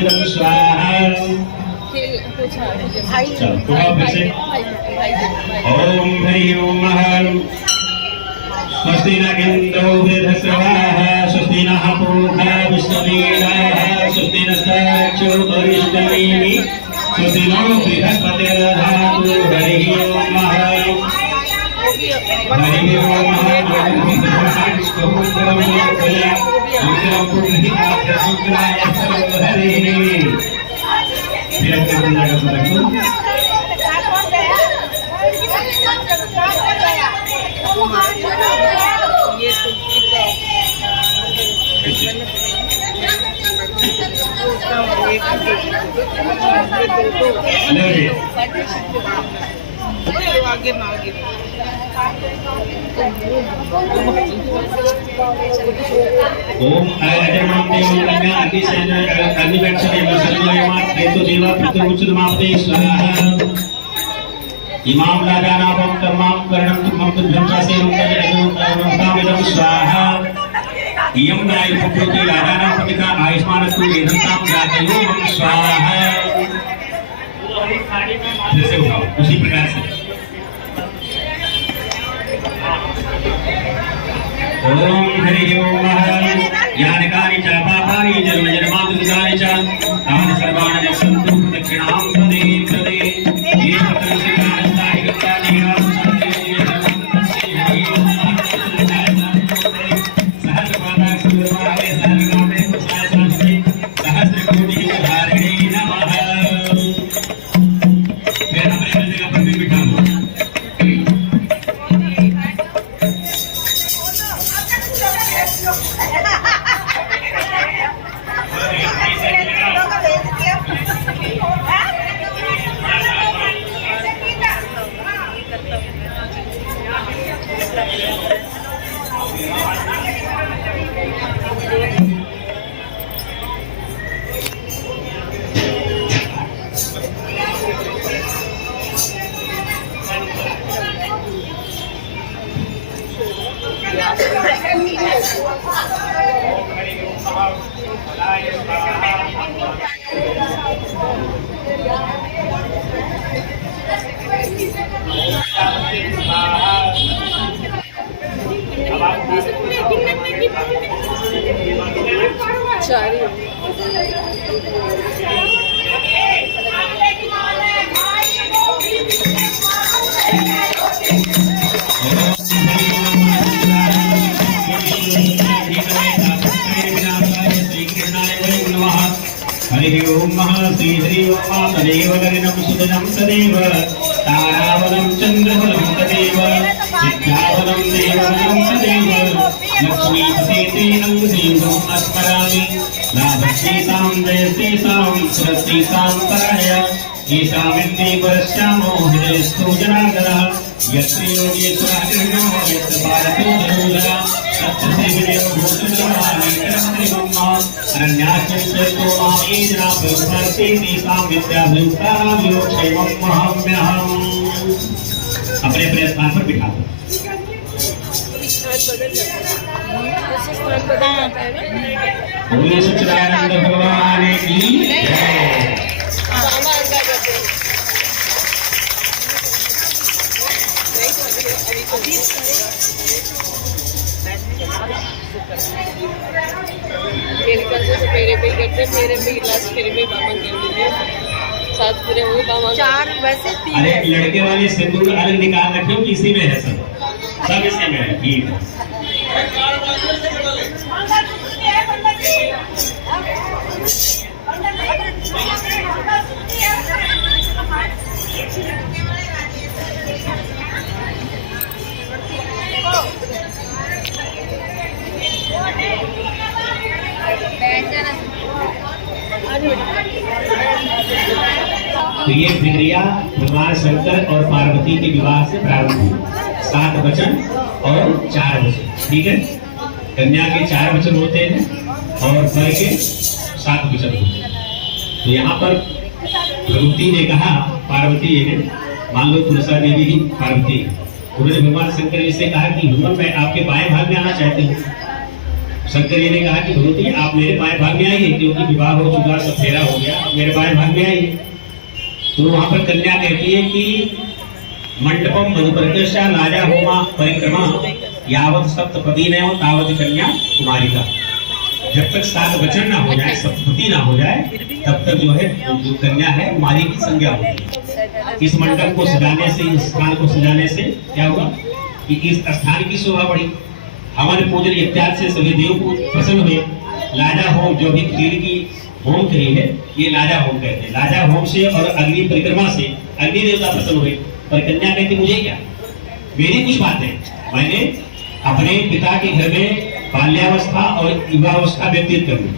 चन्द्रमामिदं स्वाहा। ओम हरि ओम स्वस्ति न इन्द्रो वृद्धश्रवाः स्वस्ति नः पूषा विश्ववेदाः स्वस्ति नस्ताक्षोतरिष्टनेमि स्वस्ति नो बृहस्पतिर्दधातु। हरि ओम हरि ओम ओम अजरमं देवं कन्या अतिशयन अग्निवेक्षणे वसल्यमात् हेतु देवा प्रतिमुच्यमाप्ते स्वाहा। इमां राजानापं कर्मां करणं तुमं तुभ्यं चासेवं तजनोतामिदं स्वाहा। इयं नायुपकृति राजानां पतिका आयुष्मानस्तु वेदन्तां जातयो मम स्वाहा। जैसे उठाओ उसी प्रकार से। ओम हरि ओम यानिकानि च पापानि जन्म जन्मान्तराणि च तानि सर्वाणि नश्यन्तु दक्षिणां प्रदे प्रदे ये पत्रसिकानि गतानि हरि ओम श्री हरि ओम तदेव गगनं सुदनं तदेव तारावनं चन्द्रबलं तदेव विद्यावनं देवबलं तदेव लक्ष्मीपते ते अंगदेवं स्मरामि लाभस्येषां जयस्येषां सुरस्येषां पराय येषामिन्द्रे परश्यामो हृदयस्थो जनार्दनः यत्र योगेश्वरः कृष्णो यत्र भारतो धनुधरः तत्र देवदेव भूतजनानिकरमत्रिमम्मा अरण्यास्मिन् मामेजना प्रवर्ते तेषां विद्याभूतानां योगक्षेमं महाम्यहम्। अपने अपने स्थान पर बिठा दो। बोलो सच्चिदानंद भगवान की जय। मेरे पे करते मेरे पे गिलास मेरे पे बाबा कर दीजिए साथ पूरे होंगे बाबा चार वैसे तीन। अरे लड़के वाले सिंदूर अलग निकाल रखे हो कि इसी में है सब इसी में है। ठीक है तो ये प्रक्रिया भगवान शंकर और पार्वती के विवाह से प्रारंभ हुई। 7 वचन और 4 वचन। ठीक है, कन्या के 4 वचन होते हैं और वर के 7 वचन होते हैं। तो यहाँ पर भगवती ने कहा पार्वती ने, मान लो तुलसा देवी ही पार्वती, उन्होंने भगवान शंकर जी से कहा कि भगवान मैं आपके बाएं भाग में आना चाहती हूँ। शंकर जी ने कहा कि भगवती आप मेरे बाएं भाग में आइए, क्योंकि विवाह हो चुका, सब फेरा हो गया, आप मेरे बाएं भाग में आइए। तो वहां पर कन्या कहती है कि मंडपम मधुप्रत्यक्षा लाजा होमा परिक्रमा यावत सप्तपदी न हो तावत कन्या कुमारिका। जब तक 7 वचन ना हो जाए, सप्तपति ना हो जाए, तब तक जो है जो कन्या है कुमारी की संज्ञा होगी। इस मंडप को सजाने से, इस स्थान को सजाने से क्या होगा कि इस स्थान की शोभा बढ़ी। हमारे पूजन इत्यादि से सभी देव को प्रसन्न हुए। लाजा होम जो भी खीर की होम कही है, ये लाजा होम कहते हैं। लाजा होम से और अग्नि परिक्रमा से अग्नि देवता प्रसन्न हुए। पर कन्या कहती मुझे क्या, मेरी कुछ बातें, मैंने अपने पिता के घर में बाल्यावस्था और युवावस्था व्यतीत कर ली।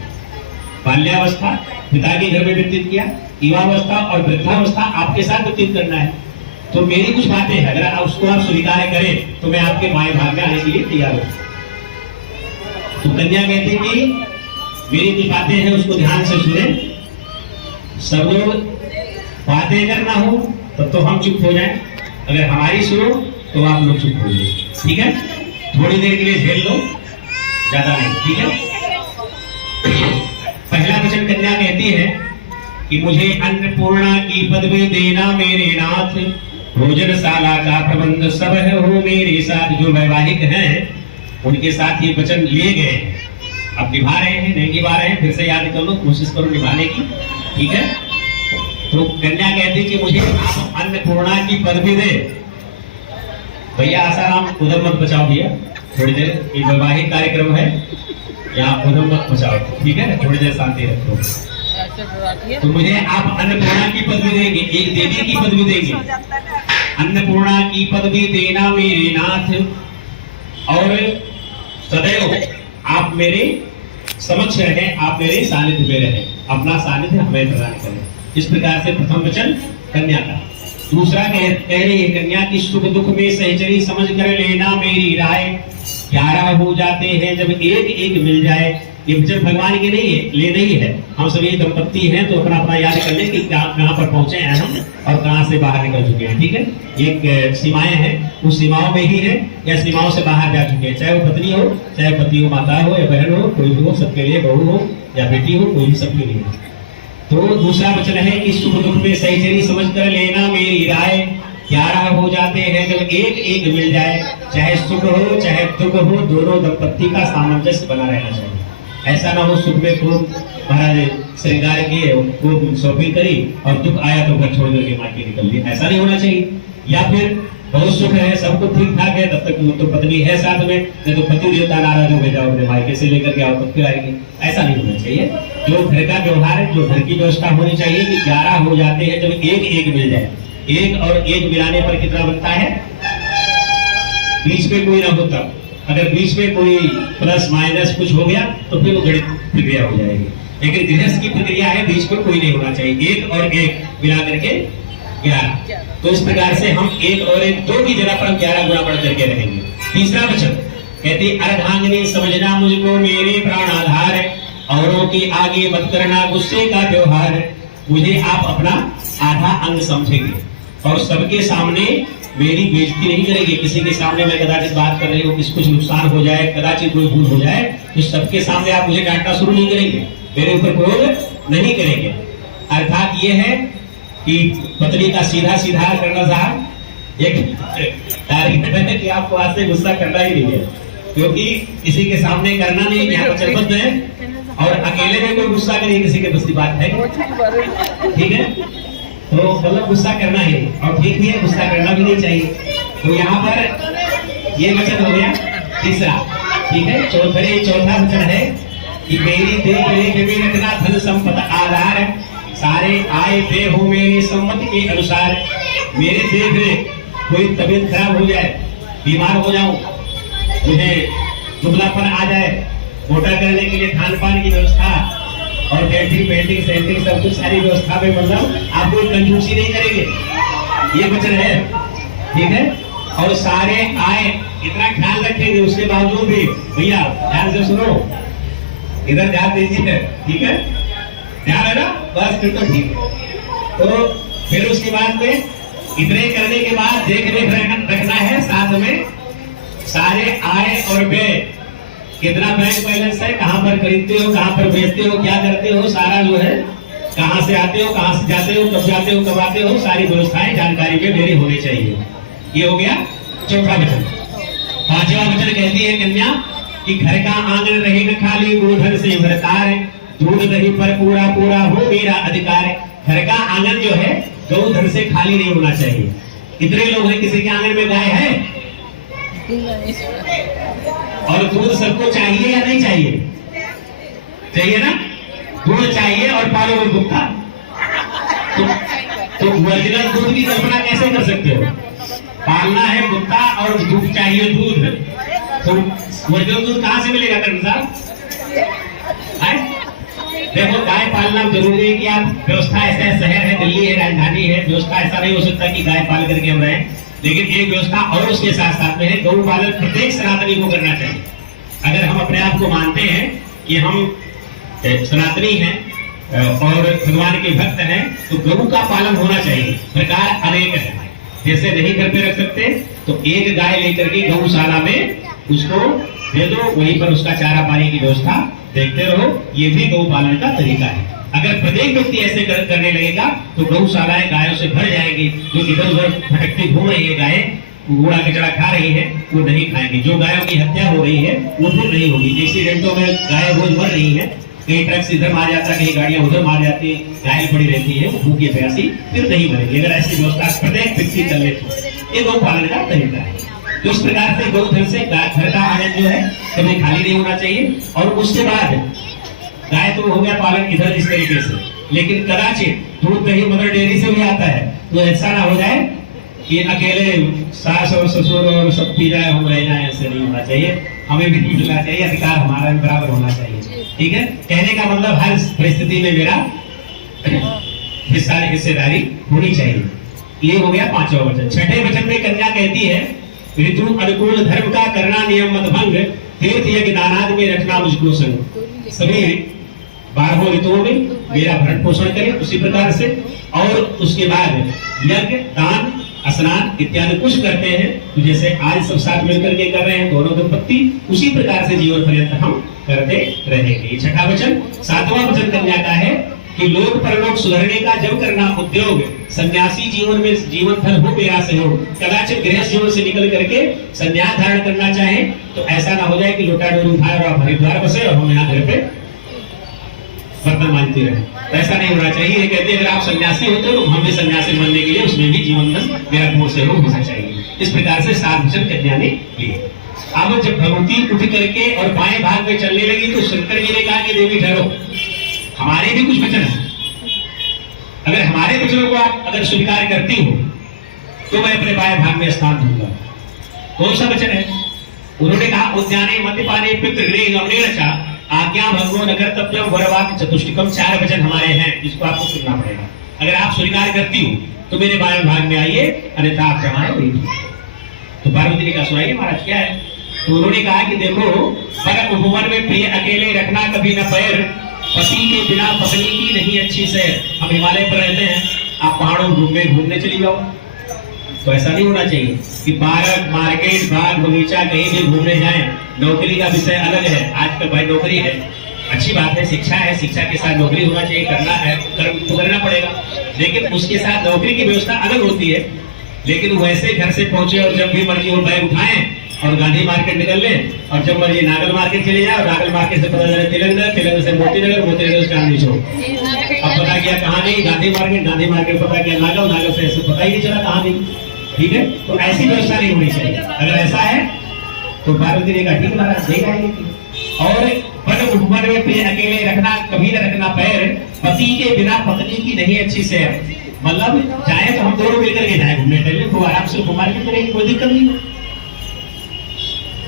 बाल्यावस्था पिता के घर में व्यतीत किया, युवावस्था और वृद्धावस्था आपके साथ व्यतीत करना है। तो मेरी कुछ बातें हैं, अगर उसको आप स्वीकार करें तो मैं आपके बाएं भाग में आने के लिए तैयार हूं। तो कन्या कहती कि मेरी कुछ बातें हैं, उसको ध्यान से सुने। सब लोग बातें अगर ना हो तब तो हम चुप हो जाएं, अगर हमारी सुनो तो आप लोग चुप हो जाइए, ठीक है? थोड़ी देर के लिए झेल लो, ज्यादा नहीं, ठीक है? पहला वचन कन्या कहती है कि मुझे अन्नपूर्णा की पदवी देना मेरे नाथ, भोजनशाला का प्रबंध सब है हो मेरे साथ। जो वैवाहिक हैं उनके साथ ये वचन लिए गए, अब निभा रहे हैं नहीं निभा रहे हैं, फिर से याद कर लो, कोशिश करो निभाने की, ठीक है? तो कन्या कहती कि मुझे आप अन्नपूर्णा की पदवी दे। भैया आसाराम उधर मत बचाओ भैया, थोड़ी देर, ये वैवाहिक कार्यक्रम है, यहाँ उधर मत बचाओ, ठीक है? थोड़ी देर शांति रखो। तो मुझे आप अन्नपूर्णा की पदवी देंगे, एक देवी की पदवी देंगे। अन्नपूर्णा की पदवी देना मेरे नाथ, और सदैव आप मेरे समक्ष रहें, आप मेरे सानिध्य में रहें, अपना सानिध्य हमें प्रदान करें। इस प्रकार से प्रथम वचन कन्या का। दूसरा कह रही है कन्या की सुख दुख में सहचरी समझ कर लेना मेरी राय। 11 हो जाते हैं जब एक एक मिल जाए। ये वचन भगवान के नहीं है, ले नहीं है, हम सभी दंपत्ति हैं तो अपना अपना याद कर लें कि कहाँ पर पहुंचे हैं हम और कहाँ से बाहर निकल चुके हैं, ठीक है? एक सीमाएं हैं, उस सीमाओं में ही है या सीमाओं से बाहर जा चुके हैं, चाहे वो पत्नी हो, चाहे पति हो, माता हो या बहन हो, कोई भी हो, सबके लिए, बहू हो या बेटी हो, कोई भी सबके लिए। तो दूसरा वचन है कि सुख दुख में सहचरी समझ कर लेना मेरी राय। 11 हो जाते हैं जब एक एक मिल जाए, चाहे सुख हो चाहे दुख हो, दोनों दंपत्ति का सामंजस्य बना रहना चाहिए। ऐसा ना हो सुख में खूब महाराज श्रृंगार किए, खूब शॉपिंग करी और दुख आया तो घर छोड़ करके मायके निकल लिए, ऐसा नहीं होना चाहिए। या फिर बहुत सुख है, सब कुछ ठीक ठाक है, तब तक तो पत्नी है साथ में, नहीं तो पति देवता नाराज हो गए, जाओ अपने मायके से लेकर के आओ तब फिर आएंगे, ऐसा नहीं होना चाहिए। जो घर का व्यवहार है, जो घर की व्यवस्था होनी चाहिए कि 11 हो जाते हैं जब एक एक मिल जाए। एक और एक मिलाने पर कितना बनता है? बीच में कोई ना हो तब, अगर बीच में कोई प्लस माइनस कुछ हो गया तो फिर वो गणित प्रक्रिया हो जाएगी। लेकिन गृहस्थ की प्रक्रिया है, बीच में कोई नहीं होना चाहिए, एक और एक मिला करके 11। तो इस प्रकार से हम एक और एक, 2 की जगह पर हम 11 गुना बढ़ करके रहेंगे। तीसरा वचन कहती अर्धांगिनी समझना मुझको मेरे प्राण आधार, औरों के आगे मत करना गुस्से का व्यवहार। मुझे आप अपना आधा अंग समझेंगे और सबके सामने मेरी बेइज्जती नहीं करेंगे। किसी के सामने मैं कदाचित बात कर रही हूँ, किसी कुछ नुकसान हो जाए, कदाचित कोई भूल हो जाए, तो सबके सामने आप मुझे डांटना शुरू नहीं करेंगे, मेरे ऊपर क्रोध नहीं करेंगे। अर्थात ये है कि पत्नी का सीधा सीधा करना साहब एक टारगेट है कि आपको आज से गुस्सा करना ही नहीं है, क्योंकि किसी के सामने करना नहीं, यहाँ पर चलबद्ध है, और अकेले में कोई गुस्सा करे किसी के बस की बात है, ठीक है? तो मतलब गुस्सा करना है, और ठीक भी है, गुस्सा करना भी नहीं चाहिए। तो यहाँ पर ये वचन हो गया तीसरा, ठीक है? चौथा वचन है कि मेरी देख रेख में रखना धन संपदा आधार, सारे आए दे हो मेरी सम्मति के अनुसार। मेरे देख रेख, कोई तबीयत खराब हो जाए, बीमार हो जाऊं, मुझे दुबलापन आ जाए, मोटा करने के लिए खान पान की व्यवस्था और डेंटिंग पेंटिंग सेंटिंग सब कुछ सारी व्यवस्था में, मतलब आप कोई कंजूसी नहीं करेंगे, ये वचन है, ठीक है? और सारे आए इतना ख्याल रखेंगे, उसके बावजूद भी भैया ध्यान से सुनो, इधर ध्यान दीजिए, ठीक है? ध्यान है ना? बस फिर तो ठीक है। तो फिर उसके बाद में इतने करने के बाद देख रेख रखना है, साथ में सारे आए और बे कितना बैंक बैलेंस है, कहाँ पर खरीदते हो, कहाँ पर बेचते हो, क्या करते हो, सारा जो है कहाँ से आते हो, कहाँ से जाते हो, कब जाते हो, कब आते हो, सारी व्यवस्थाएं जानकारी में मेरी होनी चाहिए। ये हो गया चौथा वचन। पांचवा वचन कहती है कन्या कि घर का आंगन रहे न खाली, गोधन से भरतार, दूध दही पर पूरा पूरा हो मेरा अधिकार। घर का आंगन जो है गौधन से खाली नहीं होना चाहिए। कितने लोग हैं किसी के आंगन में गाय है? और दूध सबको चाहिए या नहीं चाहिए? चाहिए ना, दूध चाहिए और पालो और गुप्ता। तो ओरिजिनल दूध की कल्पना कैसे कर सकते हो? पालना है गुप्ता और दूध चाहिए दूध, तो ओरिजिनल दूध कहाँ से मिलेगा कर्ण साहब? देखो गाय पालना जरूरी है कि आप व्यवस्था ऐसा है, शहर है, दिल्ली है, राजधानी है, व्यवस्था ऐसा नहीं हो सकता कि गाय पाल करके हम रहें, लेकिन एक व्यवस्था और उसके साथ साथ में है गौ पालन प्रत्येक सनातनी को करना चाहिए। अगर हम अपने आप को मानते हैं कि हम सनातनी हैं और भगवान के भक्त हैं तो गौ का पालन होना चाहिए। प्रकार अनेक है, जैसे नहीं घर पे रख सकते तो एक गाय लेकर के गौशाला में उसको दे दो, वहीं पर उसका चारा पानी की व्यवस्था देखते रहो। ये भी गौ पालन का तरीका है। अगर प्रत्येक व्यक्ति ऐसे करने लगेगा तो गौशालाएं गायों से भर जाएगी। जो इधर उधर भटकती घूम रही है गायें, कूड़ा कचरा खा रही है, वो नहीं खाएंगे। जो गायों की हत्या हो रही है वो फिर नहीं होगी। एक्सीडेंटों में गाय रोज मर रही है, कहीं ट्रक से इधर मार जाता है, कहीं गाड़ियां उधर मार जाती है, घायल पड़ी रहती है, भूखी प्यासी फिर नहीं मरेगी। अगर ऐसी व्यवस्था प्रत्येक व्यक्ति कर ले तो ये गौ पालन का तरीका है। तो इस प्रकार से गौधन से घर का आंगन जो है कभी खाली नहीं होना चाहिए। और उसके बाद गाय तो हो गया पालन इधर इस तरीके से, लेकिन कदाचित दूध दही मदर डेयरी से भी आता है, तो ऐसा ना हो जाए कि अकेले सास और ससुर और सब पी जाए हम रह जाए। ऐसे नहीं होना चाहिए, हमें भी मिलना चाहिए, अधिकार हमारा भी बराबर होना चाहिए। ठीक है, कहने का मतलब हर परिस्थिति में मेरा हिस्सेदारी होनी चाहिए। ये हो गया पांचवा वचन। छठे वचन में कन्या कहती है ऋतु अनुकूल धर्म का करना नियम मत भंग, तीर्थ यज्ञ दानादि में रखना मुझको संग। सभी 12 ऋतुओं में मेरा भरण पोषण करें उसी प्रकार से, और उसके बाद यज्ञ दान स्नान इत्यादि कुछ करते हैं तो जैसे आज सब साथ मिलकर के कर रहे हैं दोनों दंपत्ति, उसी प्रकार से जीवन पर्यंत हम करते रहेंगे। छठा वचन। सातवां वचन कन्या का है कि लोक परलोक सुधरने का जब करना उद्योग, सन्यासी जीवन में जीवन फल हो मेरा सहयोग। कदाचित गृहस्थ जीवन से निकल करके संन्यास धारण करना चाहे तो ऐसा ना हो जाए कि लोटा डोरी उठाए और आप हरिद्वार बसे और हम यहाँ घर पे बर्तन मांजते रहे। ऐसा नहीं होना चाहिए। ये कहते हैं अगर आप सन्यासी होते हो तो हमें सन्यासी बनने के लिए उसमें भी जीवन में मेरा पूर्ण सहयोग होना चाहिए। इस प्रकार से 7 वचन कन्या ने लिए। अब जब भगवती उठ करके और बाएं भाग में चलने लगी तो शंकर जी ने कहा कि देवी ठहरो, हमारे भी कुछ वचन है। अगर हमारे वचनों को आप अगर स्वीकार करती हो तो मैं अपने बाएं भाग में स्थान दूंगा। कौन सा वचन है? उन्होंने कहा उद्याने मद्यपाने पितृगृहे गमने रचा आज्ञा भंगो न कर्तव्यम वरवाक्य चतुष्टिकम। 4 वचन हमारे हैं जिसको आपको सुनना पड़ेगा। अगर आप स्वीकार करती हो तो मेरे बाएं भाग में आइए, अन्यथा आप जहाँ है वही। तो पार्वती ने कहा सुनाइए महाराज क्या है? तो उन्होंने कहा कि देखो पर उपवन में प्रिय अकेले रखना कभी न पैर, पति के बिना पत्नी की नहीं अच्छी सैर। हम हिमालय पर रहते हैं, आप पहाड़ों में घूमने चली जाओ तो ऐसा नहीं होना चाहिए कि पार्क मार्केट बाग बगीचा कहीं भी घूमने जाएं। नौकरी का विषय अलग है, आजकल भाई नौकरी है, अच्छी बात है, शिक्षा है, शिक्षा के साथ नौकरी होना चाहिए, करना है तो करना पड़ेगा, लेकिन उसके साथ नौकरी की व्यवस्था अलग होती है। लेकिन वैसे घर से पहुंचे और जब भी मर्जी हो बैग उठाएं और गांधी मार्केट निकल ले, और जब मर्जी नागल मार्केट चले जाओ, नागल मार्केट से पता चले तिलंग, तिलंग से मोतीनगर, मोतीनगर से चांदनी चौक। अब पता किया कहाँ नहीं गांधी मार्केट, गांधी मार्केट पता किया नागल, नागल से ऐसे पता ही नहीं चला कहाँ नहीं। ठीक है, तो ऐसी व्यवस्था नहीं होनी चाहिए। अगर ऐसा है तो पार्वती ने कहा ठीक महाराज देख आएंगे। और पर उपवन में प्रिय अकेले रखना कभी न रखना पैर, पति के बिना पत्नी की नहीं अच्छी सैर। मतलब जाए तो हम दोनों मिलकर के जाए घूमने टहलने, तो आराम से घुमा के करेंगे, कोई दिक्कत नहीं।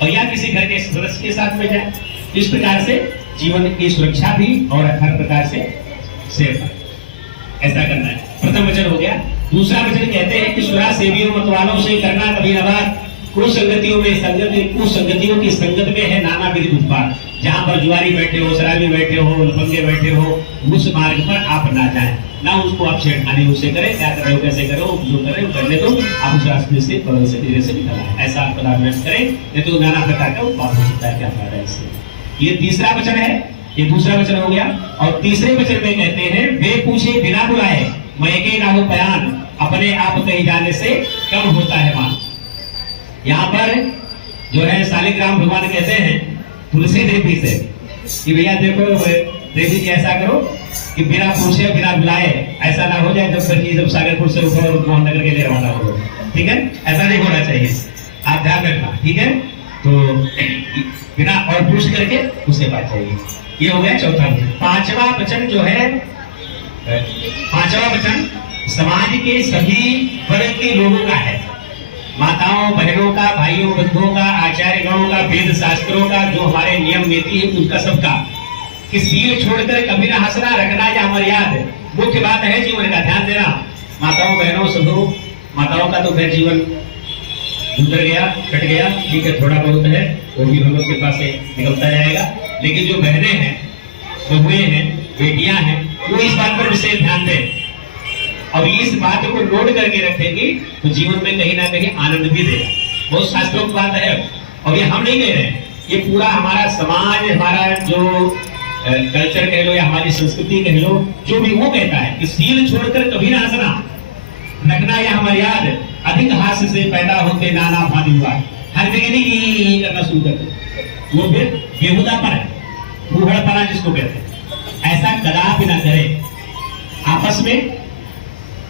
और या किसी घर के सदस्य के साथ में जाए। इस प्रकार से जीवन की सुरक्षा भी और हर प्रकार से सेफ ऐसा करना है। प्रथम वचन हो गया। दूसरा वचन कहते हैं कि सुरा सेवियों मतवालों से करना कभी न बात, कुसंगतियों में संगत, कुसंगतियों की संगत में है नाना विधि उत्पाद। जहाँ पर जुआरी बैठे हो, शराबी बैठे हो, लफंगे बैठे हो, उस मार्ग पर आप ना जाएं, ना उसको आप छेड़खानी उससे करें, क्या कर रहे हो कैसे करो, जो कर रहे हो करने दो, आप उस रास्ते से धीरे से निकलना है, ऐसा आप पदार्थ करें, नहीं तो नाना प्रकार का उत्पाद हो सकता है। क्या फायदा इससे? ये तीसरा वचन है, ये दूसरा वचन हो गया। और तीसरे वचन में कहते हैं वे पूछे बिना बुलाए महके ना हो बयान, अपने आप कहे जाने से कम होता है मान। यहाँ पर जो है शालिग्राम भगवान कहते हैं तुलसी देवी से कि भैया देखो देवी जी ऐसा करो कि बिना पूछे बिना बुलाए ऐसा ना हो जाए जब सागरपुर से ऊपर मोहन नगर के लिए रवाना हो, ठीक है, ऐसा नहीं होना चाहिए, आप ध्यान रखना, ठीक है। तो बिना और पूछ करके उससे बात चाहिए। ये हो गया चौथा वचन। पांचवा वचन जो है, पांचवा वचन समाज के सभी वर्ग के लोगों का है, माताओं बहनों का, भाइयों बंधुओं का, आचार्य गणों का, वेद शास्त्रों का, जो हमारे नियम नीति है उनका सबका, कि सील छोड़कर कभी ना हंसना, रखना या मर्याद मुख्य बात है जीवन का, ध्यान देना। माताओं बहनों सभी, माताओं का तो फिर जीवन गुजर गया, कट गया, ठीक है, थोड़ा बहुत है वो भी भगवत कृपा से निकलता जाएगा, लेकिन जो बहनें हैं, बहुएं हैं, बेटियां हैं, वो इस बात पर विशेष ध्यान दें और इस बात को नोट करके रखेंगे तो जीवन में कहीं ना कहीं आनंद भी देगा। बहुत शास्त्रों की बात है और ये हम नहीं कह रहे हैं, ये पूरा हमारा समाज, हमारा जो कल्चर कह लो या हमारी संस्कृति कह लो, जो भी वो कहता है कि सील छोड़कर कभी ना हंसना, रखना या मर्याद, अधिक हास्य से पैदा होते नाना भांति हुआ, हर जगह नहीं करना शुरू करते, वो फिर बेहुदापन है, बूढ़पना जिसको कहते हैं, ऐसा कदापि ना करें। आपस में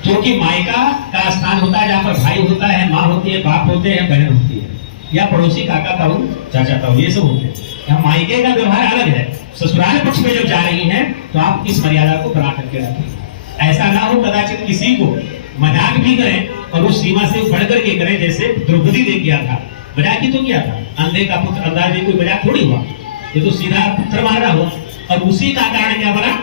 क्योंकि मायका का स्थान होता है जहाँ पर भाई होता है, माँ होती है, बाप होते हैं, बहन होती है, या पड़ोसी काका ताऊ चाचा ताऊ, ये सब होते हैं। यहाँ मायके का व्यवहार अलग है। ससुराल पक्ष में जब जा रही हैं तो आप इस मर्यादा को बना करके रखें। ऐसा ना हो कदाचित किसी को मजाक भी करें और उस सीमा से बढ़ करके करें, जैसे द्रौपदी ने किया था। मजाक ही तो किया था, अंधे का पुत्र अंदाजे कोई मजाक थोड़ी हुआ, ये तो सीधा पत्थर मारा हुआ और उसी का कारण क्या बना,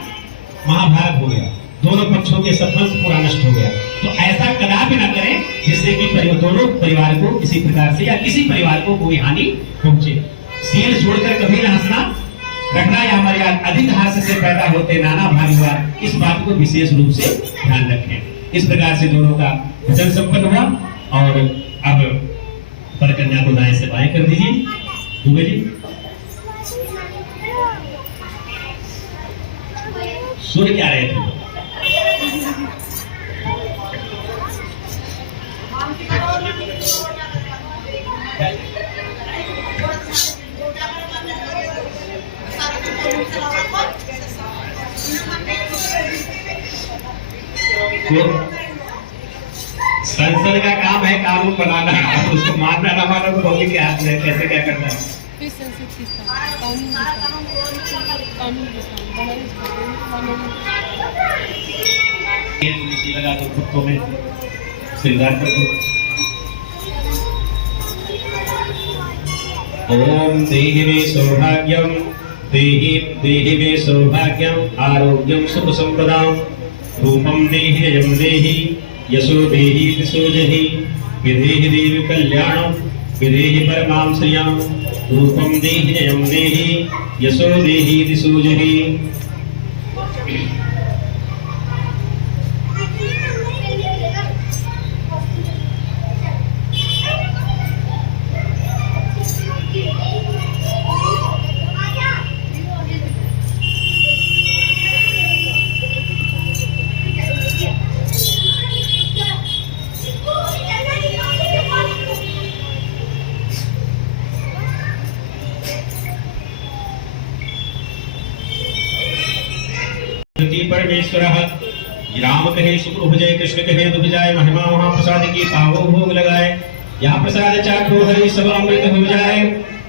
महाभारत हो गया, दोनों पक्षों के संबंध पूरा नष्ट हो गया। तो ऐसा कदापि ना करें जिससे कि दोनों परिवार को किसी प्रकार से या किसी परिवार को कोई हानि पहुंचे। सील छोड़कर कभी ना हंसना, रखना या मर्यादा, अधिक हास्य से पैदा होते नाना भांति हुआ, इस बात को विशेष रूप से ध्यान रखें। इस प्रकार से दोनों का वचन संपन्न हुआ और अब पर कन्या को दाएं से बाएं कर दीजिए। दुबे जी, सूर्य क्या रहे थे? संसद का काम है कानून बनाना, उसको मानना ना मानना तो पब्लिक के हाथ में, कैसे क्या करना है। लगा दो कुत्तों में श्रृंगार कर दो। ओम देहि मे सौभाग्यम, देहि मे सौभाग्यम, आरोग्यम सुख संपदां, रूपम देहि जयं देहि, यशो देहि दिशो जहि, विदेहि देवी कल्याणं, विदेहि परमां श्रियां, रूपम देहि जयं देहि, यशो देहि दिशो जहि। परमेश्वर राम कहे शुक्र भुजय, कृष्ण कहे दुख जाए, महिमा वहाँ प्रसाद की पावो भोग लगाए, यहाँ प्रसाद चाखो हरि सब अमृत हो जाए,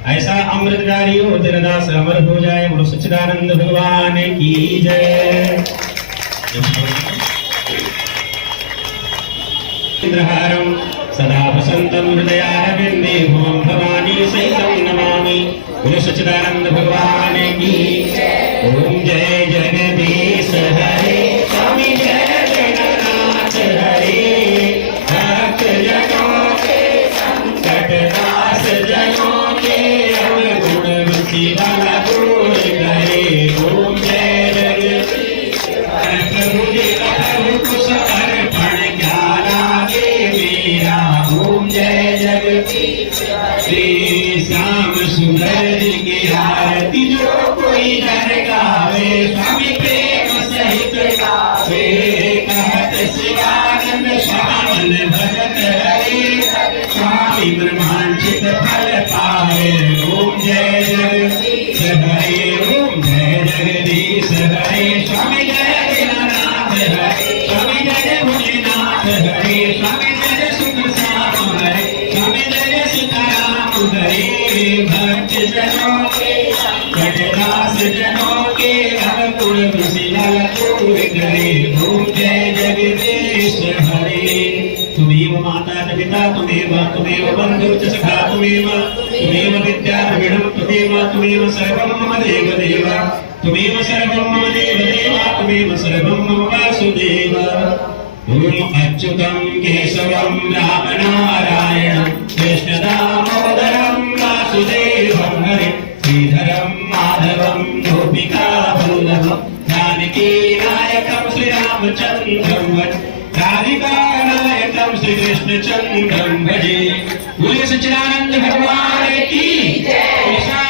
ऐसा अमृत डारी हो तेरा दास अमर हो जाए। बोलो सच्चिदानंद भगवान की जय। इंद्रहारम सदा वसंतम हृदयारविंदे ओम भवानी सहितं नमामि। बोलो सच्चिदानंद भगवान की जय। ओम जय जगदीश हरे, स्वामी जय जगन्नाथ हरे, भक्त जनों के संकट नाश, जनों के अवगुण मुसीबत दूर करे। ओम जय जगदीश प्रभु जी प्रभु कुश अर्पण क्या लागे मेरा। ओम जय जगदीश श्री श्याम सुंदर की आरती जो त्वमेव बन्धुश्च सखा त्वमेव त्वमेव विद्या द्रविणं त्वमेव सर्वं मम देवदेव त्वमेव सर्वं मम देवदेव त्वमेव सर्वं मम वासुदेव। ॐ अच्युतं केशवं रामनारायणं कृष्णदामोदरं वासुदेवं हरिं श्रीधरं माधवं गोपिकावल्लभं जानकीनायकं श्रीरामचन्द्रं भजे राधिकानायकं श्रीकृष्णचन्द्रं भजे। बोले सच्चिदानंद भगवान की जय।